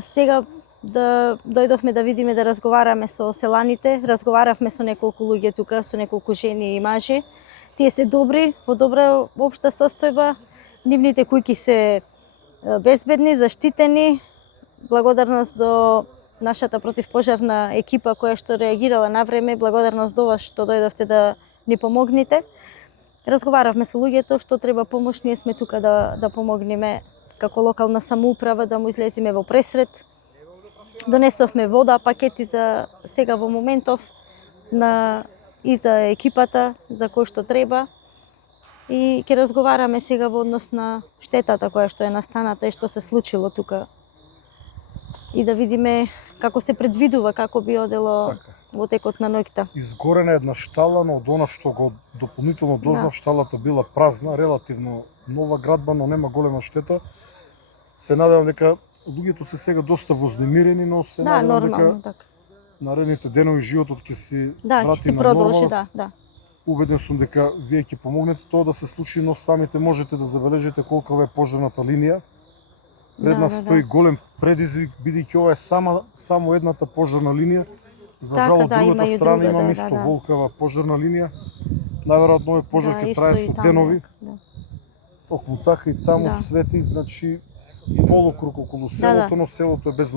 Сега да дојдовме да видиме, да разговараме со селаните, разговаравме со неколку луѓе тука, со неколку жени и мажи. Тие се добри, во добра општа состојба, нивните куќи се безбедни, заштитени. Благодарност до нашата противпожарна екипа која што реагирала на време, благодарност до вас што дојдовте да ни помогнете. Разговаравме со луѓето што треба помош, ние сме тука да помогнеме како локална самоуправа, да му излеземе во пресред. Донесовме вода, пакети за сега во моментов и за екипата за кој што треба. И ќе разговараме сега во однос на штетата која што е настаната и што се случило тука. И да видиме како се предвидува, како би одело во текот на ноќта. Изгорена една штала, но од она што го дополнително дознав, шталата била празна, релативно нова градба, но нема голема штета. Се надевам дека луѓето се сега доста вознемирени, но се надевам дека наредните денови животот ќе си врати на продолжи, нормалност. Убеден сум дека вие ќе помогнете тоа да се случи, но самите можете да забележите колкава е пожарната линија. Пред нас стои голем предизвик, бидејќи ова е само едната пожарна линија. За жал, од другата страна има исто волкава пожарна линија. Наверојатно овој пожар ќе трае со денови. Околу така и таму свети, значи полукруг околу селото, но селото е без